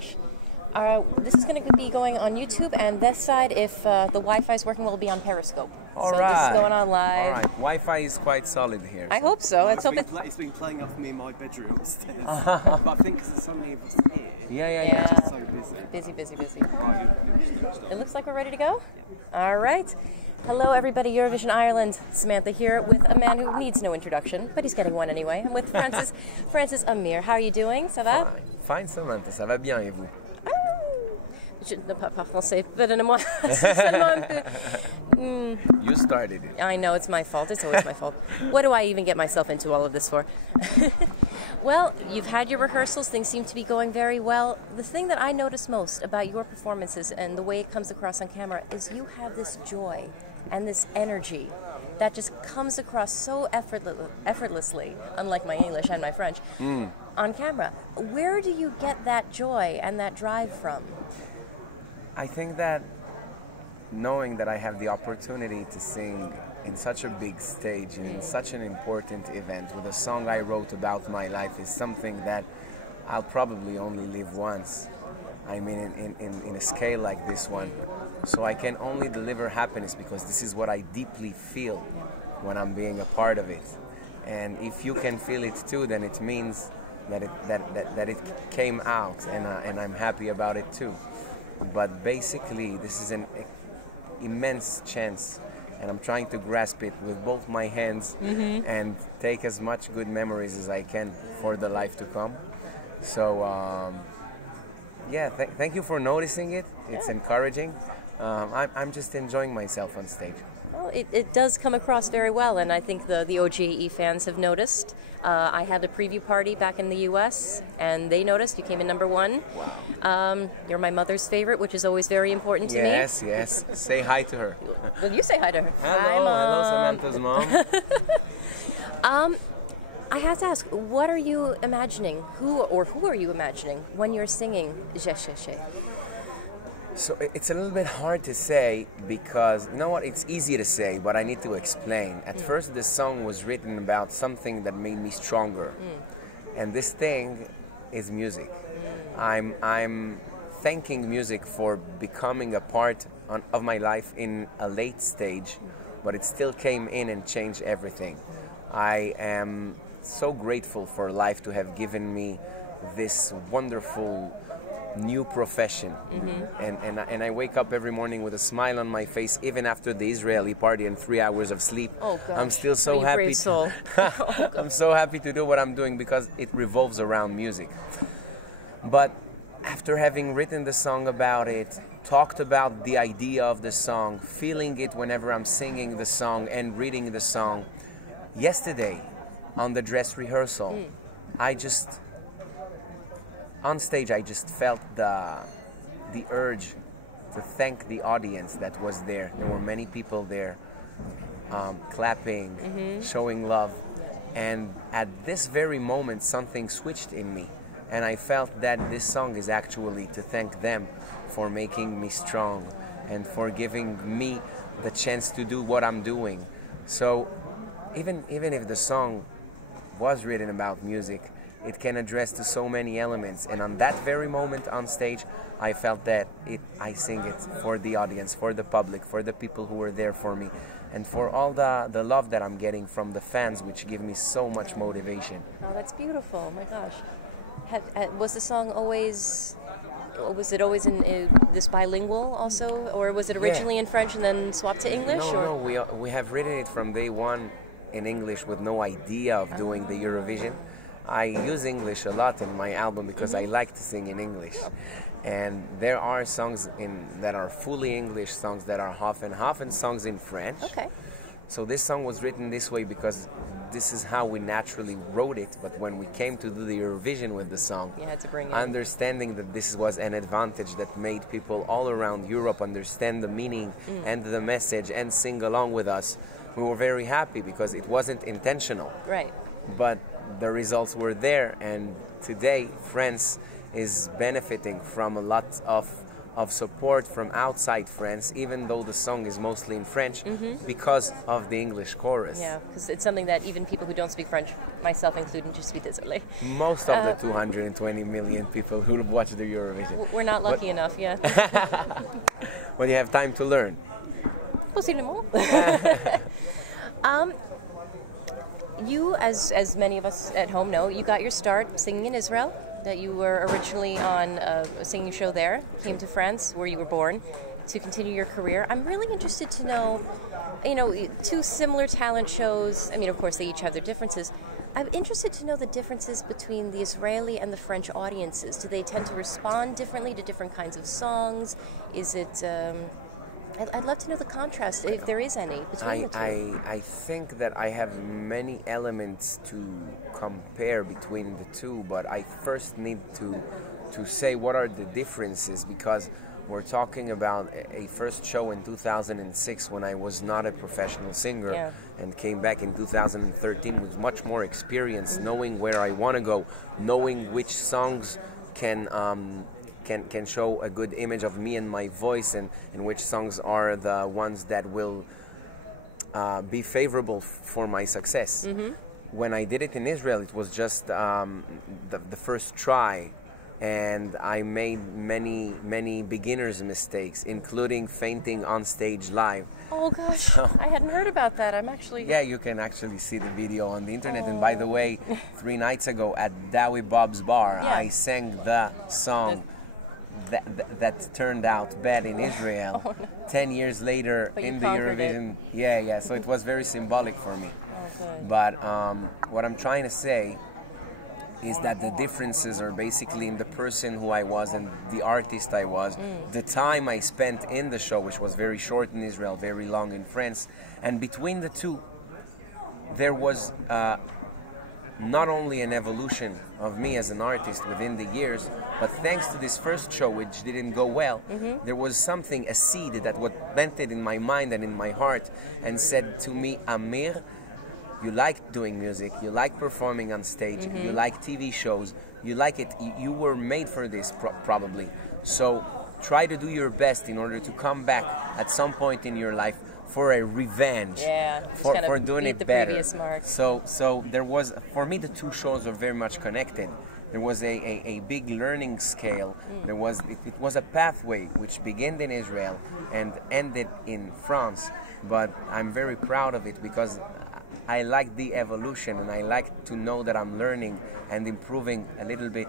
gosh. This is going to be going on YouTube, and this side, if the Wi-Fi is working, will be on Periscope. All so right. this is going on live. All right. Wi-Fi is quite solid here. I hope so. Well, it's been playing up for me in my bedroom upstairs. But I think because there's so many of us here. Yeah. It's just so busy. Busy. It looks like we're ready to go? Yeah. All right. Hello, everybody. Eurovision Ireland. Samantha here with a man who needs no introduction, but he's getting one anyway. I'm with Francis Amir. How are you doing? Ça va? Fine, Samantha. Ça va bien, et vous? Je ne parle pas français. Pardonnez-moi. Seulement un peu. You started it. I know, it's my fault. It's always my fault. What do I even get myself into all of this for? Well, you've had your rehearsals. Things seem to be going very well. The thing that I notice most about your performances and the way it comes across on camera is you have this joy and this energy that just comes across so effortlessly, unlike my English and my French, on camera. Where do you get that joy and that drive from? I think that knowing that I have the opportunity to sing in such a big stage and in such an important event with a song I wrote about my life is something that I'll probably only live once. I mean, in a scale like this one. So I can only deliver happiness because this is what I deeply feel when I'm being a part of it. And if you can feel it too, then it means that it came out, and I'm happy about it too. But basically, this is an immense chance, and I'm trying to grasp it with both my hands and take as much good memories as I can for the life to come. So, yeah, thank you for noticing it. It's encouraging. I'm just enjoying myself on stage. Well, it does come across very well, and I think the OGE fans have noticed. I had a preview party back in the U.S., and they noticed. You came in #1. Wow. You're my mother's favorite, which is always very important to me. Yes. Say hi to her. Well, you say hi to her. Hello, hi, Mom. hello, Samantha's mom. I have to ask, what are you imagining? Who are you imagining when you're singing Je Cherche? So it's a little bit hard to say because, you know what, it's easy to say, but I need to explain. At first, this song was written about something that made me stronger. And this thing is music. I'm thanking music for becoming a part of my life in a late stage, but it still came in and changed everything. I am so grateful for life to have given me this wonderful new profession, and I wake up every morning with a smile on my face, even after the Israeli party and 3 hours of sleep. Oh gosh. I'm still so happy. I'm so happy to do what I'm doing because it revolves around music. But after having written the song about it, talked about the idea of the song, feeling it whenever I'm singing the song and reading the song, yesterday on the dress rehearsal, on stage, I just felt the urge to thank the audience that was there. There were many people there clapping, showing love. And at this very moment, something switched in me. And I felt that this song is actually to thank them for making me strong and for giving me the chance to do what I'm doing. So even if the song was written about music, it can address to so many elements, and on that very moment on stage, I felt that I sing it for the audience, for the public, for the people who were there for me, and for all the love that I'm getting from the fans, which give me so much motivation. Oh, that's beautiful! Oh my gosh, was the song always? Was it always in this bilingual also, or was it originally in French and then swapped to English? No, we have written it from day one in English with no idea of doing the Eurovision. I use English a lot in my album because I like to sing in English. And there are songs that are fully English, songs that are half and half, and songs in French. Okay. So this song was written this way because this is how we naturally wrote it. But when we came to do the Eurovision with the song, you had to bring it understanding that this was an advantage that made people all around Europe understand the meaning and the message and sing along with us, we were very happy because it wasn't intentional. Right. But the results were there, and today France is benefiting from a lot of of support from outside France, even though the song is mostly in French, because of the English chorus. Yeah, because it's something that even people who don't speak French, myself included, je suis désolé. Most of the 220 million people who watch the Eurovision. We're not lucky enough, yeah. When you have time to learn. Possiblement. You, as many of us at home know, you got your start singing in Israel. That you were originally on a singing show there, came to France, where you were born, to continue your career. I'm really interested to know, two similar talent shows. I mean, of course, they each have their differences. I'm interested to know the differences between the Israeli and the French audiences. Do they tend to respond differently to different kinds of songs? Is it... I'd love to know the contrast, if there is any, between the two. I think that I have many elements to compare between the two, but I first need to say what are the differences, because we're talking about a first show in 2006 when I was not a professional singer, and came back in 2013 with much more experience, knowing where I want to go, knowing which songs can show a good image of me and my voice, and which songs are the ones that will be favorable for my success. When I did it in Israel, it was just the first try, and I made many beginner's mistakes, including fainting on stage live. Oh gosh, I hadn't heard about that. I'm actually... Yeah, you can actually see the video on the internet. And by the way, 3 nights ago at Dowie Bob's bar, I sang the song that turned out bad in Israel. 10 years later in the Eurovision. Yeah, so it was very symbolic for me. But what I'm trying to say is that the differences are basically in the person who I was and the artist I was, the time I spent in the show, which was very short in Israel, very long in France, and between the two there was not only an evolution of me as an artist within the years, but thanks to this first show, which didn't go well, there was something, a seed that was planted in my mind and in my heart and said to me, Amir, you like doing music, you like performing on stage, you like TV shows, you like it, you were made for this probably. So try to do your best in order to come back at some point in your life for a revenge, for doing it better. So there was, for me, the two shows are very much connected. There was a big learning scale. There was it was a pathway which began in Israel and ended in France. But I'm very proud of it because I like the evolution, and I like to know that I'm learning and improving a little bit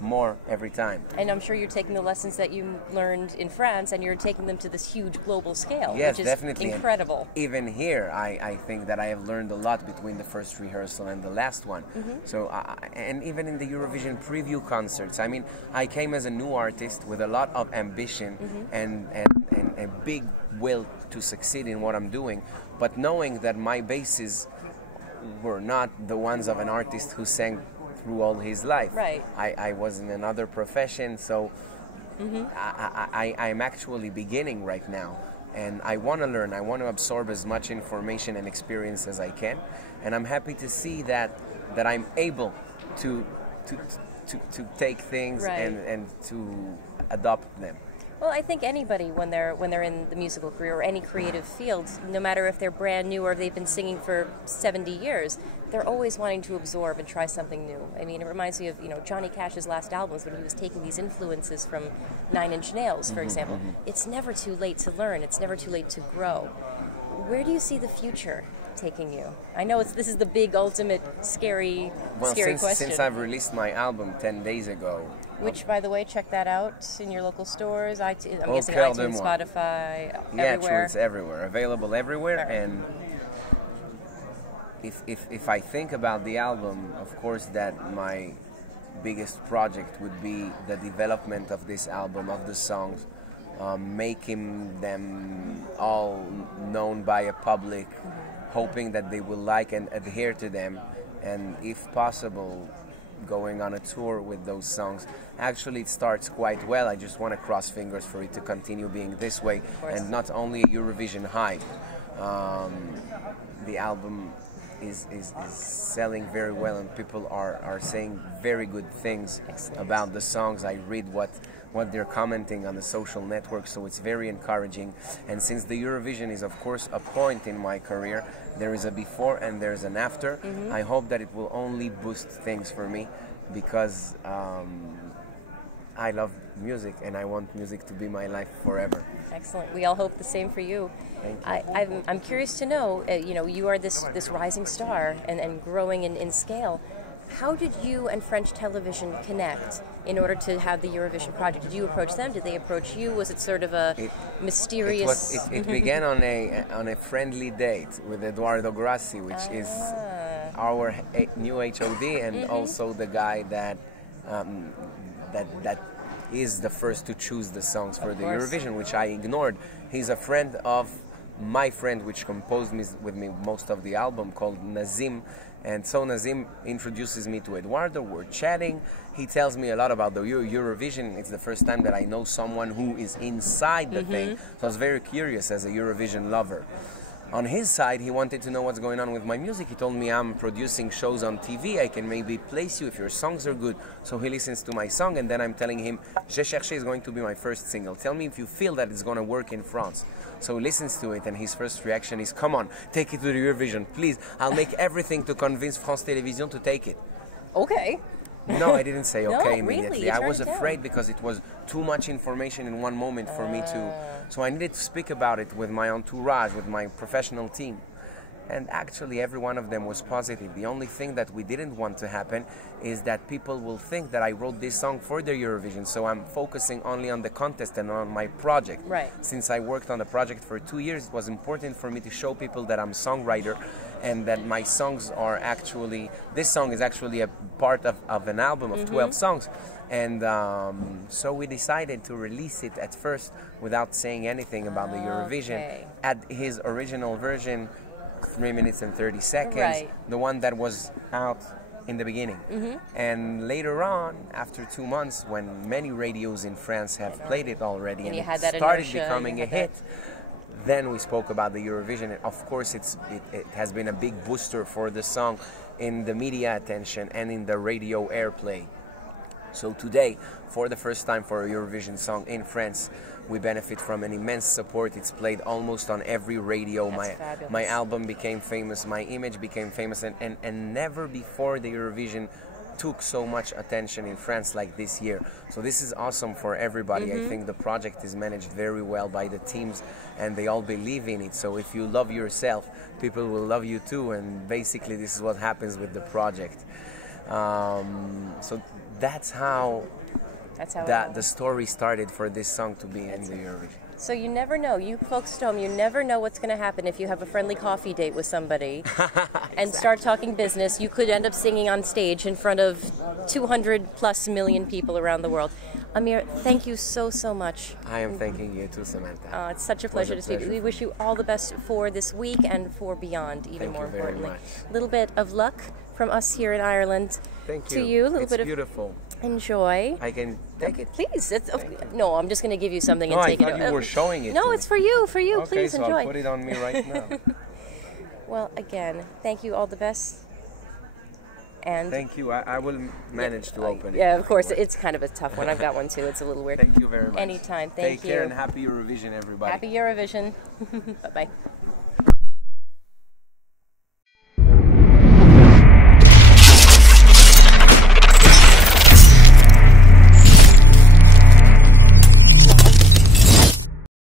more every time. And I'm sure you're taking the lessons that you learned in France and you're taking them to this huge global scale, yes, which is definitely. incredible. And even here, I think that I have learned a lot between the first rehearsal and the last one. So, and even in the Eurovision preview concerts, I mean, I came as a new artist with a lot of ambition and a big will to succeed in what I'm doing, but knowing that my bases were not the ones of an artist who sang through all his life. Right. I was in another profession, so I'm actually beginning right now, and I want to learn. I want to absorb as much information and experience as I can, and I'm happy to see that I'm able to take things and to adopt them. Well, I think anybody, when they're in the musical career or any creative field, no matter if they're brand new or they've been singing for 70 years, they're always wanting to absorb and try something new. I mean, it reminds me of Johnny Cash's last albums when he was taking these influences from 9 Inch Nails, for example. It's never too late to learn. It's never too late to grow. Where do you see the future taking you? I know this is the big, ultimate, scary question. Since I've released my album 10 days ago, which, by the way, check that out in your local stores. I'm guessing iTunes, Spotify, everywhere. True, it's everywhere, available everywhere. And if I think about the album, of course, that my biggest project would be the development of this album, of the songs, making them all known by a public, hoping that they will like and adhere to them, and if possible, going on a tour with those songs. Actually, it starts quite well. I just want to cross fingers for it to continue being this way, and not only a Eurovision hype. The album is selling very well, and people are saying very good things about the songs. I read what what they're commenting on the social networks, so it's very encouraging. And since the Eurovision is of course a point in my career, there is a before and there's an after. I hope that it will only boost things for me, because I love music and I want music to be my life forever. Excellent. We all hope the same for you. Thank you. I'm curious to know, you are this rising star and growing in scale. How did you and French television connect in order to have the Eurovision project? Did you approach them? Did they approach you? Was it sort of a mysterious... It began on a friendly date with Eduardo Grassi, which is our new HOD, and also the guy that is the first to choose the songs for the Eurovision, which I ignored. He's a friend of my friend, which composed with me most of the album, called Nazim. And so Nazim introduces me to Eduardo. We're chatting. He tells me a lot about the Eurovision. It's the first time that I know someone who is inside the thing. So I was very curious as a Eurovision lover. On his side, he wanted to know what's going on with my music. He told me, I'm producing shows on TV. I can maybe place you if your songs are good. So he listens to my song, and then I'm telling him, Je Cherché is going to be my first single. Tell me if you feel that it's going to work in France. So he listens to it, and his first reaction is, come on, take it to the Eurovision, please. I'll make everything to convince France Télévisions to take it. Okay. No, I didn't say okay immediately. Really? I was afraid because it was too much information in one moment for me to... So I needed to speak about it with my entourage, with my professional team. And actually every one of them was positive. The only thing that we didn't want to happen is that people will think that I wrote this song for the Eurovision. So I'm focusing only on the contest and on my project. Right. Since I worked on the project for 2 years, it was important for me to show people that I'm a songwriter and that my songs are actually... This song is actually a part of an album of 12 songs. And so we decided to release it at first without saying anything about the Eurovision. At his original version, 3 minutes and 30 seconds, the one that was out in the beginning. And later on, after 2 months, when many radios in France have played it already and it started becoming a hit, then we spoke about the Eurovision. Of course, it has been a big booster for the song in the media attention and in the radio airplay. So today, for the first time for a Eurovision song in France, we benefit from an immense support. It's played almost on every radio. My album became famous, my image became famous, and never before the Eurovision took so much attention in France like this year. So this is awesome for everybody. I think the project is managed very well by the teams, and they all believe in it. So if you love yourself, people will love you too, and basically this is what happens with the project. So that's how the story started for this song to be in the Eurovision. So you never know. You folks at home, you never know what's going to happen if you have a friendly coffee date with somebody and start talking business. You could end up singing on stage in front of 200+ million people around the world. Amir, thank you so much. I am thanking you too, Samantha. It's such a pleasure to speak. We wish you all the best for this week and for beyond, even more importantly. A little bit of luck from us here in Ireland. Thank you. To you. A little it's bit beautiful. Enjoy. I can take it? Please. No, I'm just going to give you something and take it. No, I thought you were showing it. No, it's for you. For you. Okay, Please so enjoy. I'll put it on me right now. Well, again, thank you. All the best. And thank you. I will manage to open it. Yeah, of course. It's kind of a tough one. I've got one too. It's a little weird. Thank you very much. Anytime. Thank you. Take care and happy Eurovision, everybody. Happy Eurovision. Bye-bye.